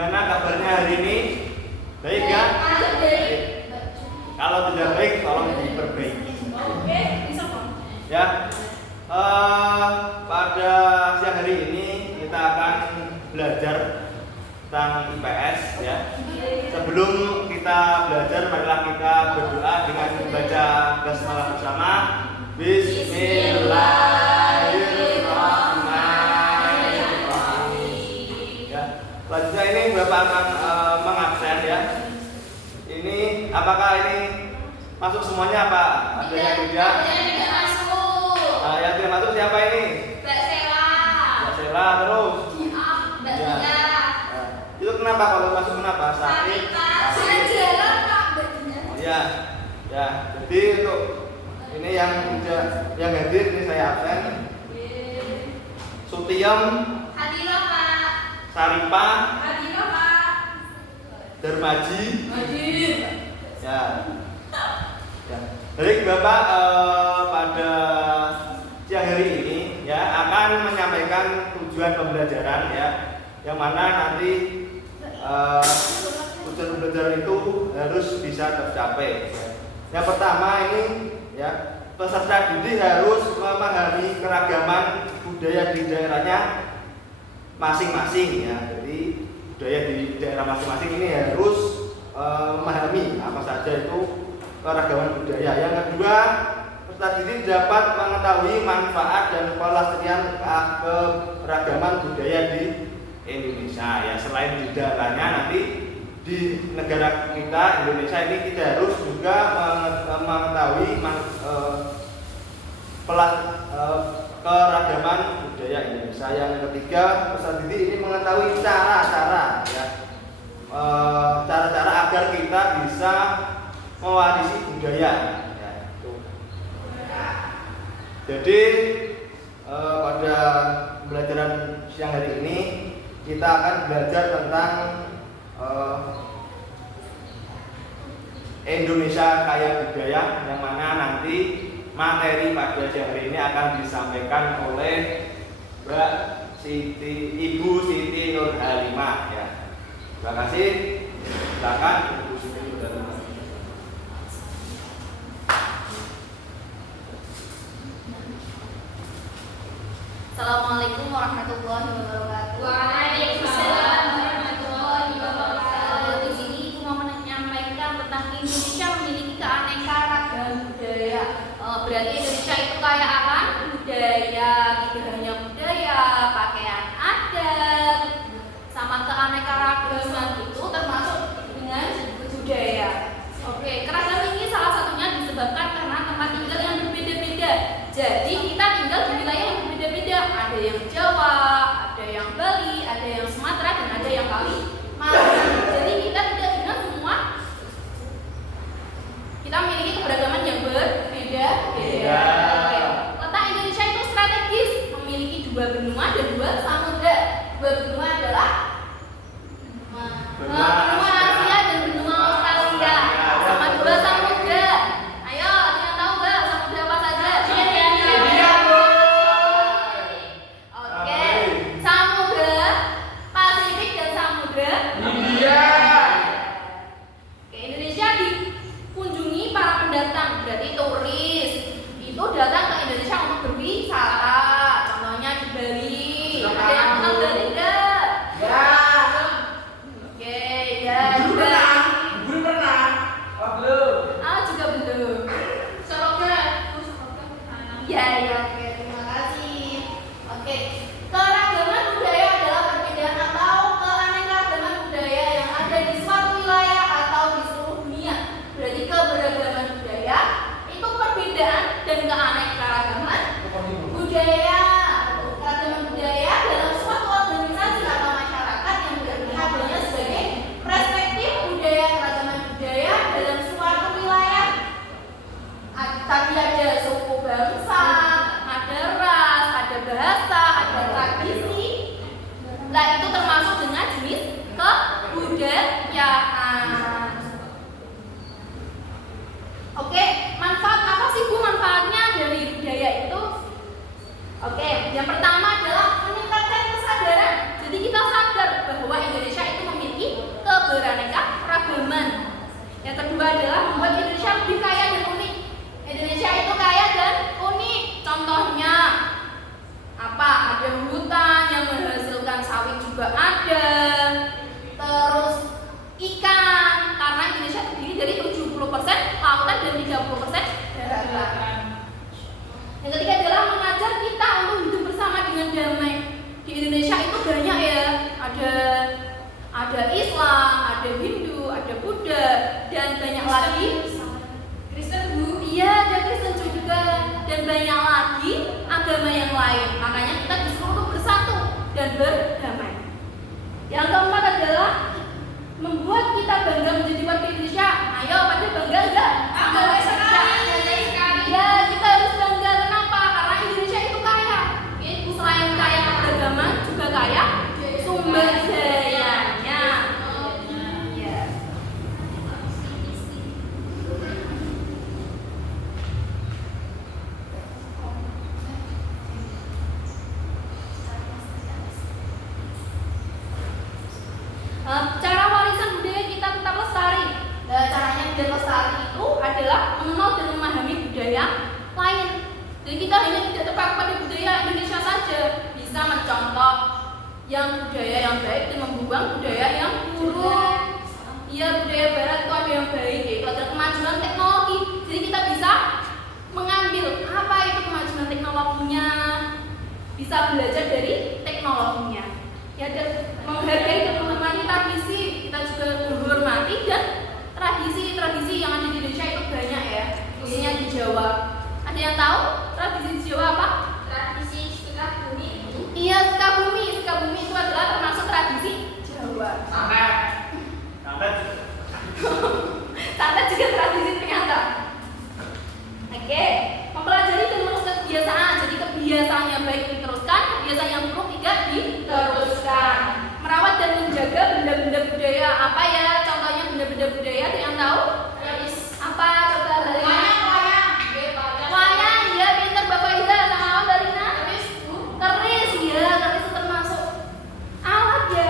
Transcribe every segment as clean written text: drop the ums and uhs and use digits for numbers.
Gimana kabarnya hari ini? Baik ya? Baik. Kalau tidak baik, tolong diperbaiki. Oke, bisa Pak. Ya. Pada siang hari ini kita akan belajar tentang IPS ya. Sebelum kita belajar, marilah kita berdoa dengan membaca basmalah bersama. Bismillahirrahmanirrahim. Ya. Selanjutnya ini Bapak akan mengabsen ya. Ini apakah ini masuk semuanya apa? Ada yang tidak? Tidak masuk. Yang tidak masuk siapa ini? Mbak Sela. Mbak Sela terus. Mbak Ya. Tia. Itu kenapa kalau masuk kenapa? Sakit. Saya jalan Kak Mbak Tia. Oh ya. Ya, jadi untuk ini yang hadir ini saya absen. Sutiem, Hadira Pak. Saripa, Hadira Pak. Darmaji. Hadir. Ya. Ya. Jadi Bapak pada siang hari ini ya akan menyampaikan tujuan pembelajaran ya, yang mana nanti tujuan pembelajaran itu harus bisa tercapai. Ya. Yang pertama ini ya, peserta didik harus memahami keragaman budaya di daerahnya masing-masing ya. Jadi budaya di daerah masing-masing ini harus memahami apa saja itu keragaman budaya. Yang kedua, peserta didik dapat mengetahui manfaat dan pelestarian keragaman budaya di Indonesia ya. Selain di daerahnya, nanti di negara kita Indonesia ini kita harus juga mengetahui keragaman budaya Indonesia. Yang ketiga, peserta didik ini mengetahui cara-cara ya, cara-cara agar kita bisa mewarisi budaya ya, itu. Jadi pada pembelajaran siang hari ini kita akan belajar tentang Indonesia Kaya Budaya, yang mana nanti materi pada siang hari ini akan disampaikan oleh Mbak Siti, Ibu Siti Nur Halimah ya. Terima kasih. Silakan Ibu Siti Nur Halimah. Assalamualaikum warahmatullahi wabarakatuh. Waalaikumsalam warahmatullahi wabarakatuh. Di sini Ibu mau menyampaikan tentang Indonesia memiliki keanekaragaman budaya. Berarti Indonesia itu kaya akan budaya, tidak hanya budaya, pakaian adat, sama keanekaragaman itu termasuk dengan budaya. Oke, keragaman ini salah satunya disebabkan karena tempat tinggal yang berbeda-beda. Jadi kita tinggal di wilayah yang berbeda-beda. Ada yang Jawa, ada yang Bali, ada yang Sumatera, dan ada yang Kalimantan. Jadi kita tidak dengan semua. Kita memiliki keberagaman yang berbeda-beda. Letak Indonesia itu strategis, memiliki 2 benua dan 2 samudra. 2 benua adalah benua Asia dan benua Australia, sama 2 samudra. Ayo, ada yang tahu nggak samudra apa saja? Oke, samudra Pasifik dan samudra India. Oke, Indonesia dikunjungi para pendatang, berarti turis itu datang ke Indonesia untuk berwisata. Contohnya di Bali. Ada yang kenal Bali nggak? Ya. Oke, ya. Guru pernah. Oh, belum. Juga belum. Semoga. Ya, oke, terima kasih. Oke, keragaman budaya adalah perbedaan atau keanekaragaman budaya yang ada di suatu wilayah atau di seluruh dunia. Berarti keberagaman budaya itu perbedaan dan keanekaragaman budaya. Keragaman budaya dalam suatu organisasi juga ada. Terus ikan, karena Indonesia terdiri dari 70% lautan dan 30% daratan. Yang ketiga adalah mengajar kita untuk hidup bersama dengan damai. Di Indonesia itu banyak ya, ada Islam, ada Hindu, ada Buddha, dan banyak lagi Kristen Bu. Iya, ada Kristen juga, dan banyak lagi agama yang lain. Makanya kita disuruh untuk bersatu dan berdamai. Yang keempat adalah membuat kita bangga menjadi warga Indonesia. Ayo, pada bangga enggak? Bangga sekali. Ya, kita harus bangga. Kenapa? Karena Indonesia itu kaya. Selain kaya keberagaman, juga kaya sumber dayanya. Ya. Cara warisan budaya kita tetap lestari. Caranya biar lestari itu adalah mengenal dan memahami budaya lain. Jadi kita hanya tidak terpaku pada budaya Indonesia saja, bisa mencontoh yang budaya yang baik dan membuang budaya yang buruk. Iya, budaya barat itu ada yang baik, yaitu ada kemajuan teknologi. Jadi kita bisa mengambil apa itu kemajuan teknologinya, bisa belajar dari teknologinya. Ya, dan menghargai dan menghormati tradisi, kita juga menghormati dan tradisi yang ada di Indonesia itu banyak ya, khususnya di Jawa. Ada yang tahu tradisi di Jawa apa? Tradisi Sukabumi. Iya, Sukabumi itu adalah termasuk tradisi Jawa. Santet juga tradisi ternyata. Oke, mempelajari dan meneruskan kebiasaan. Jadi kebiasaan yang baik diteruskan, kebiasaan yang buruk tidak diteruskan. Merawat dan menjaga benda-benda budaya. Apa ya contohnya benda-benda budaya? Ada yang tahu? Apa? Coba Balina. Wayang, ya pinter Bapak Iza sama apa Balina? Keris ya, keris termasuk alat ya.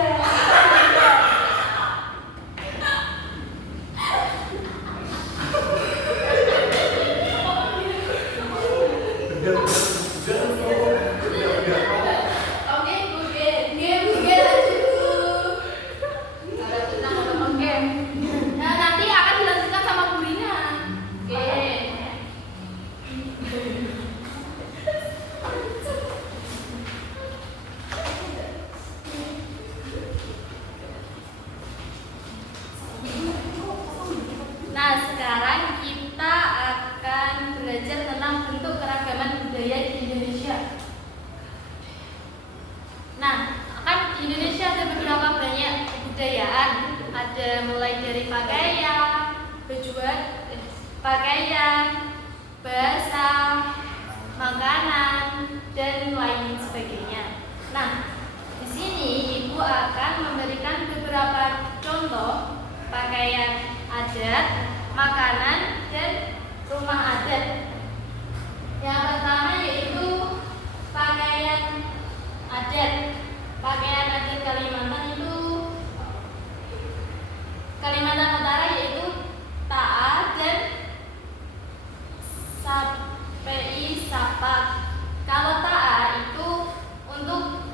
Nah, nanti akan dilanjutkan sama Bu Rina. Oke. Nah, sekarang kita akan belajar tentang bentuk keragaman budaya di Indonesia. Nah, kan di Indonesia ada beberapa banyak kebudayaan. Ada mulai dari pakaian, bahasa, makanan, dan lain sebagainya. Nah, di sini Ibu akan memberikan beberapa contoh pakaian adat, makanan, dan rumah adat. Yang pertama yaitu pakaian adat. Pakaian adat Kalimantan Utara yaitu ta'a dan sapei sapak. Kalau ta'a itu untuk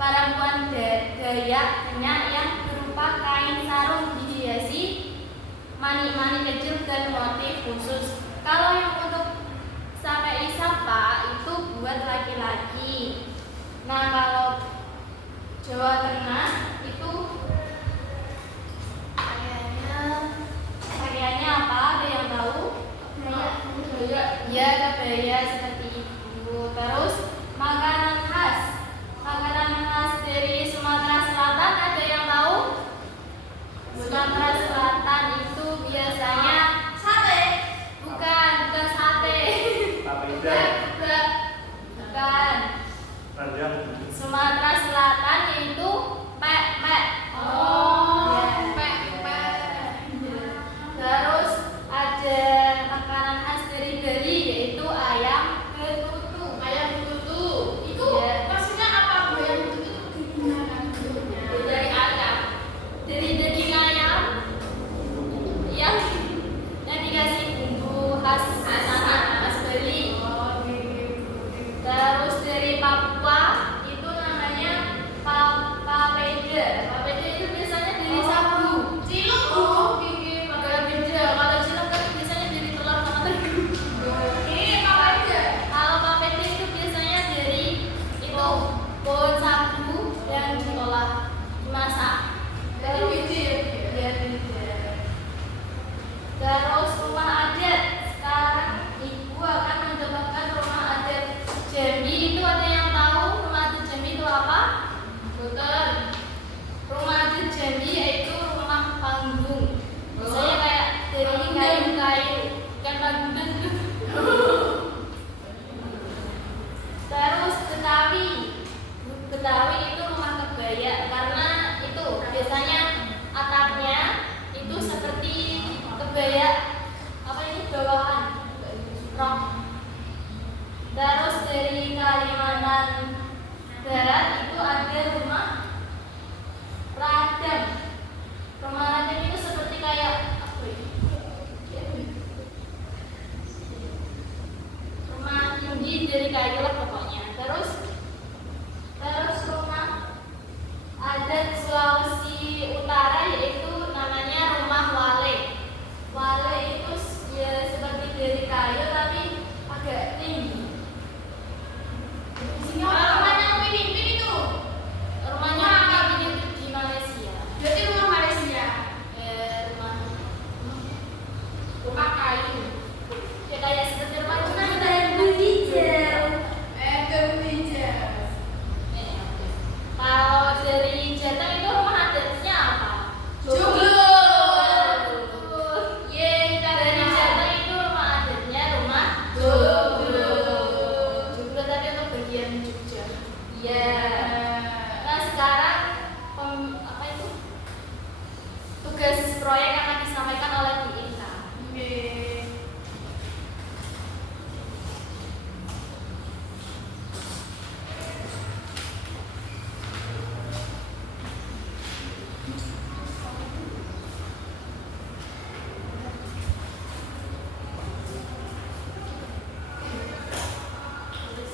perempuan Dayak yang berupa kain sarung dihiasi manik-manik kecil dan motif khusus. Kalau yang untuk sapei sapak itu buat laki-laki. Nah, kalau Jawa Tengah itu pakaiannya apa? Ada yang tahu? Ya, kebaya seperti itu. Terus makanan khas dari Sumatera Selatan, ada yang tahu? Sumatera Selatan itu biasanya sate. Bukan sate. Bukan. Sumatera Betawi itu rumah kebaya karena itu biasanya atapnya itu seperti kebaya apa ini bawahan rok. Terus dari Kalimantan Barat itu ada rumah radang. Rumah radang itu seperti kayak apa ini? Rumah tinggi dari kayu lah pokoknya. Terus rumah adat Sulawesi Utara yaitu namanya rumah wale. Wale itu ya seperti dari kayu tapi agak tinggi. Di sini rumahnya Upin itu. Rumahnya Upin itu di Malaysia. Berarti rumah Malaysia. Rumah kayu. Ya kayak seperti rumah Cina kita yang kalau dari Jateng itu rumah adatnya apa? Joglo. Dari Jateng itu rumah adatnya rumah Joglo. Joglo tapi untuk bagian Jogja. Iya. Nah sekarang apa itu? Tugas proyek yang akan disampaikan oleh Bu Inka.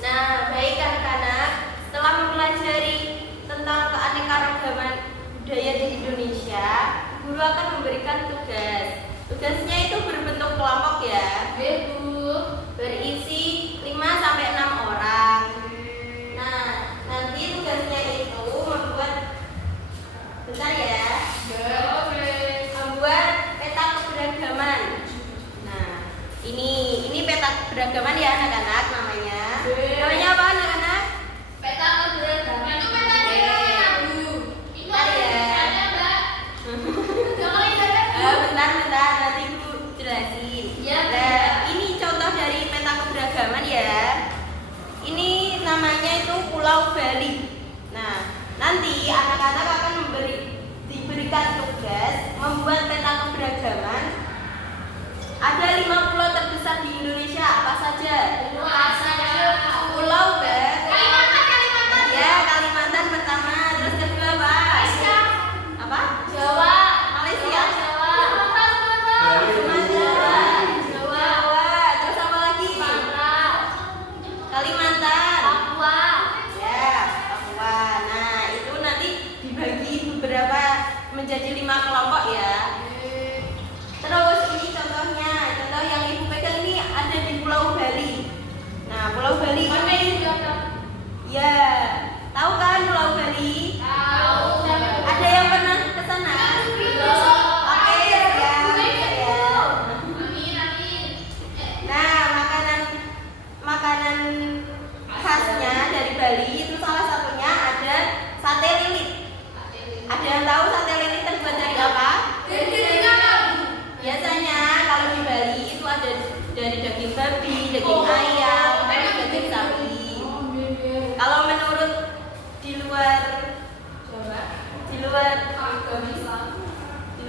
Nah, baik anak-anak, setelah mempelajari tentang keanekaragaman budaya di Indonesia, guru akan memberikan tugas. Tugasnya itu berbentuk kelompok ya, berisi 5 sampai 6 orang. Nah, nanti tugasnya itu membuat membuat peta keberagaman. Nah, ini peta keberagaman ya anak-anak namanya. Namanya apa anak-anak? Peta keberagaman. Itu peta daerah dulu. Itu Bentar ya. ada Mbak. Jangan Bentar, nanti Bu jelasin. Iya, Nah, ini contoh dari peta keberagaman ya. Ini namanya itu Pulau Bali. Nah, nanti anak-anak akan diberikan tugas membuat peta keberagaman. Ada 5 pulau terbesar di Indonesia, apa saja? Pulau Kalimantan. Ya, Kalimantan pertama, terus kedua apa? Apa? Jawa, Malaysia. Jawa, Sumatera. Jawa, Terus apa lagi? Sumatera, Kalimantan. Papua. Ya, Papua. Nah, itu nanti dibagi beberapa menjadi 5 kelompok ya. Terus ini contohnya, contoh yang ibu pegang ini ada di Pulau Bali. Nah, Pulau Bali ini, ya, tahu kan Pulau Bali? Ada yang pernah ke sana? Oke, ya. Nah, makanan khasnya dari Bali itu salah satunya ada sate lilit. Ada yang tahu sate lilit terbuat dari apa? Biasanya kalau di Bali itu ada dari daging babi, daging ayam, daging sapi. Kalau menurut di luar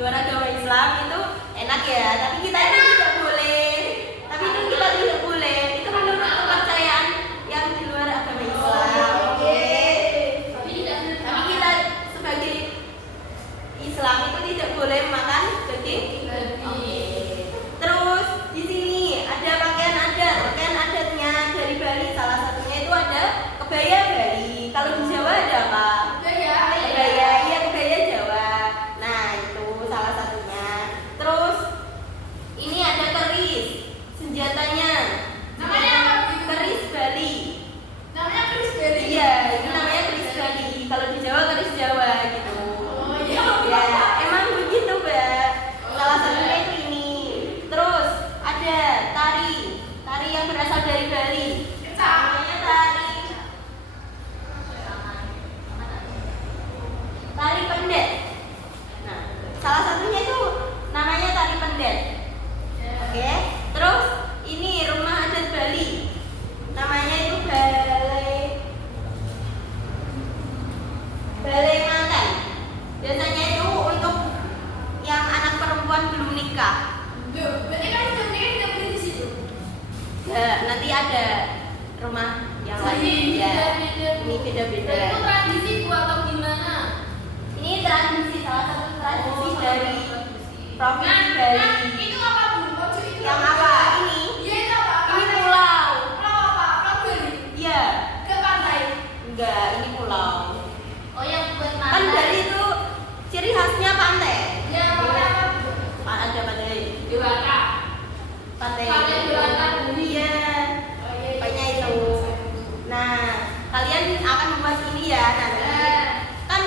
agama Islam itu enak ya, tapi kita itu tidak boleh. Itu menurut kepercayaan yang di luar agama Islam. Oke. Tapi kita sebagai Islam itu tidak boleh makan daging. Terus di sini ada pakaian adatnya dari Bali. Salah satunya itu ada kebaya Bali. Kalau di Jawa ada apa? Kebaya Jawa. Nah, itu salah satunya. Terus ini ada nikah. Duh, berarti kan sudah menikah tidak beli di situ. Nanti ada rumah yang lain ya. Ini beda-beda. Itu tradisi buat atau gimana? Ini tradisi, salah satu tradisi dari provinsi Nah, dari itu apa Bu? Pojok itu yang apa? Ini Iya itu apa? ini pulau. Pulau apa? Pulau Bali. Iya, Ke pantai. enggak, ini pulau. Oh yang buat Kan mantan. Bali itu ciri khasnya pantai. Ya, pantai apa Bu? Ada pantai, Dewata. pantai. Pantai Dewata. Iya, Oh iya. pokoknya itu. Nah, kalian akan membuat ini ya nanti. Kan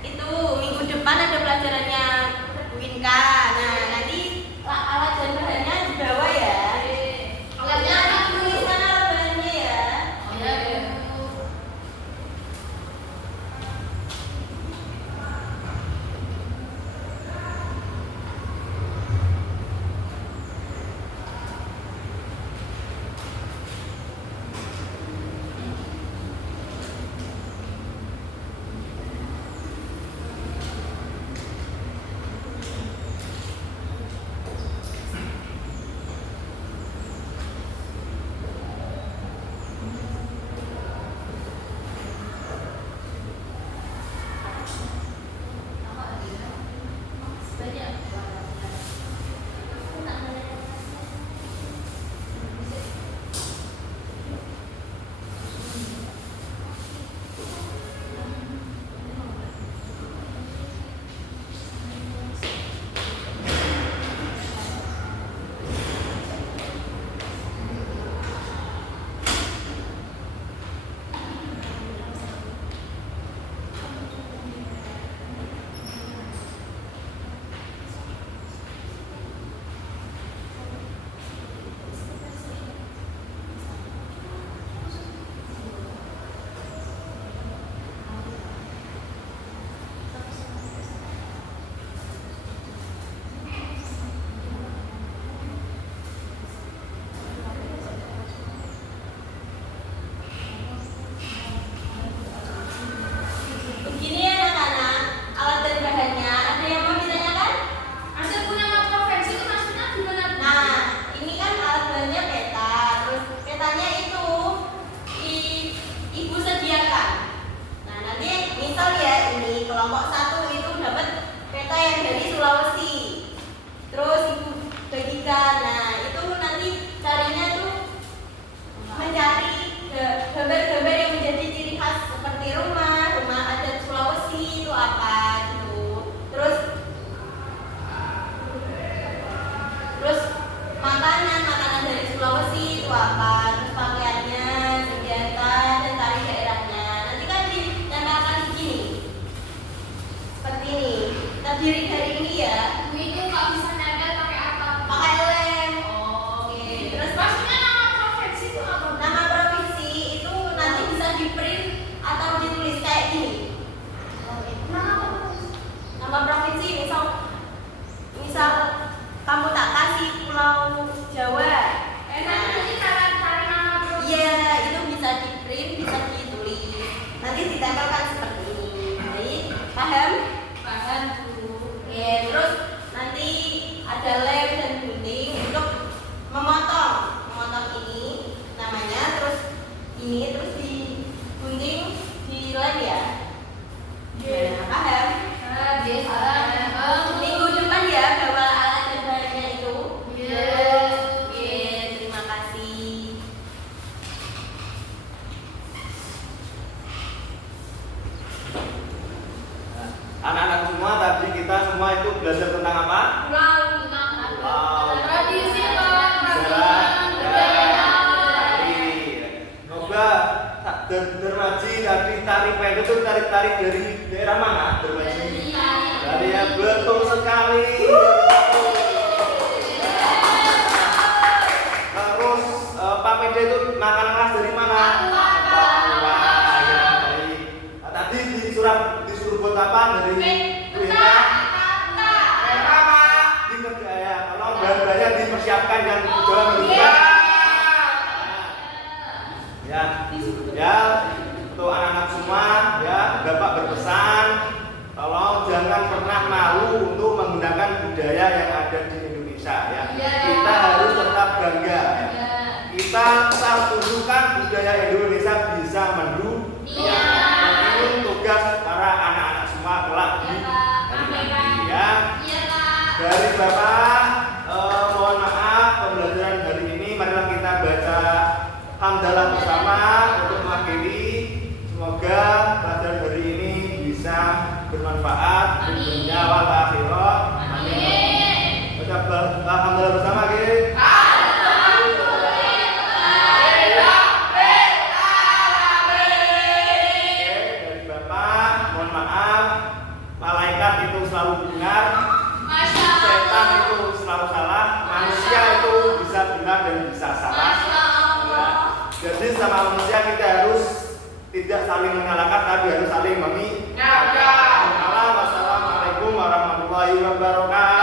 itu minggu depan ada pelajarannya Winka. Nah, nanti alat dan bahannya dibawa ya. Alatnya apa Bu? Tuliskan alat bahannya ya. Oh iya. Begini ya anak-anak, alat dan bahannya. Ada yang mau ditanyakan? Ada punya provinsi itu maksudnya gimana Bu? Nah, ini kan alat bahannya peta. Terus petanya itu ibu sediakan. Nah, nanti misal ya ini kelompok 1 itu dapat peta yang dari Sulawesi. Terus ibu bagikan. Nah, itu nanti carinya tuh mencari gambar-gambar yang menjadi ciri khas seperti rumah adat Sulawesi itu apa gitu. Terus makanan dari Sulawesi itu apa, terus pakaiannya, senjata dan tari daerahnya. Nanti kan ditempelkan begini, seperti ini. Terdiri dari ini ya, Bu itu nggak bisa nempel pakai apa? pakai lem. Oh. Oke. Terus Maksudnya nama provinsi itu apa? Bu? nama provinsi itu nanti bisa di print atau ditulis kayak gini. Nama apa? Nama provinsi misal kamu tak kasih Pulau Jawa. Nanti cara cari nama provinsi. Iya, itu bisa di print, bisa ditulis. Nanti ditempelkan seperti ini. Baik, paham? Bahan Bu. Oke, terus nanti ada lem dan gunting untuk memotong ini namanya. Terus ini terus digunting di lem ya. Nah, paham? Biasa. Minggu depan ya bawa alat dan bahannya itu. Yes. Oke, terima kasih. Anak-anak semua tadi kita semua itu belajar tentang apa? Pulau. Wow. Tradisi Sejarah, budaya. tari. Coba Dermaji tadi tari pendek itu tari dari daerah mana? Dermaji. Dari yang betul sekali. Terus Pak Pede itu makanan khas dari mana? Papua. Ya, dari tadi disuruh buat apa? Dari Wina. Pertama di kerja kalau bahan-bahannya dipersiapkan dan jangan lupa. Ya, untuk anak-anak semua ya, Bapak berpesan tolong jangan pernah malu untuk menggunakan budaya yang ada bermanfaat di dunia wal akhirah. Amin. Ucap alhamdulillah bersama gitu. Dari Bapak, mohon maaf, malaikat itu selalu benar, Masya setan Allah. itu selalu salah, manusia itu bisa benar dan bisa salah. Masya Allah. Jadi sama manusia kita harus tidak saling menyalahkan, tapi harus saling mengingatkan. Wassalamualaikum warahmatullahi wabarakatuh.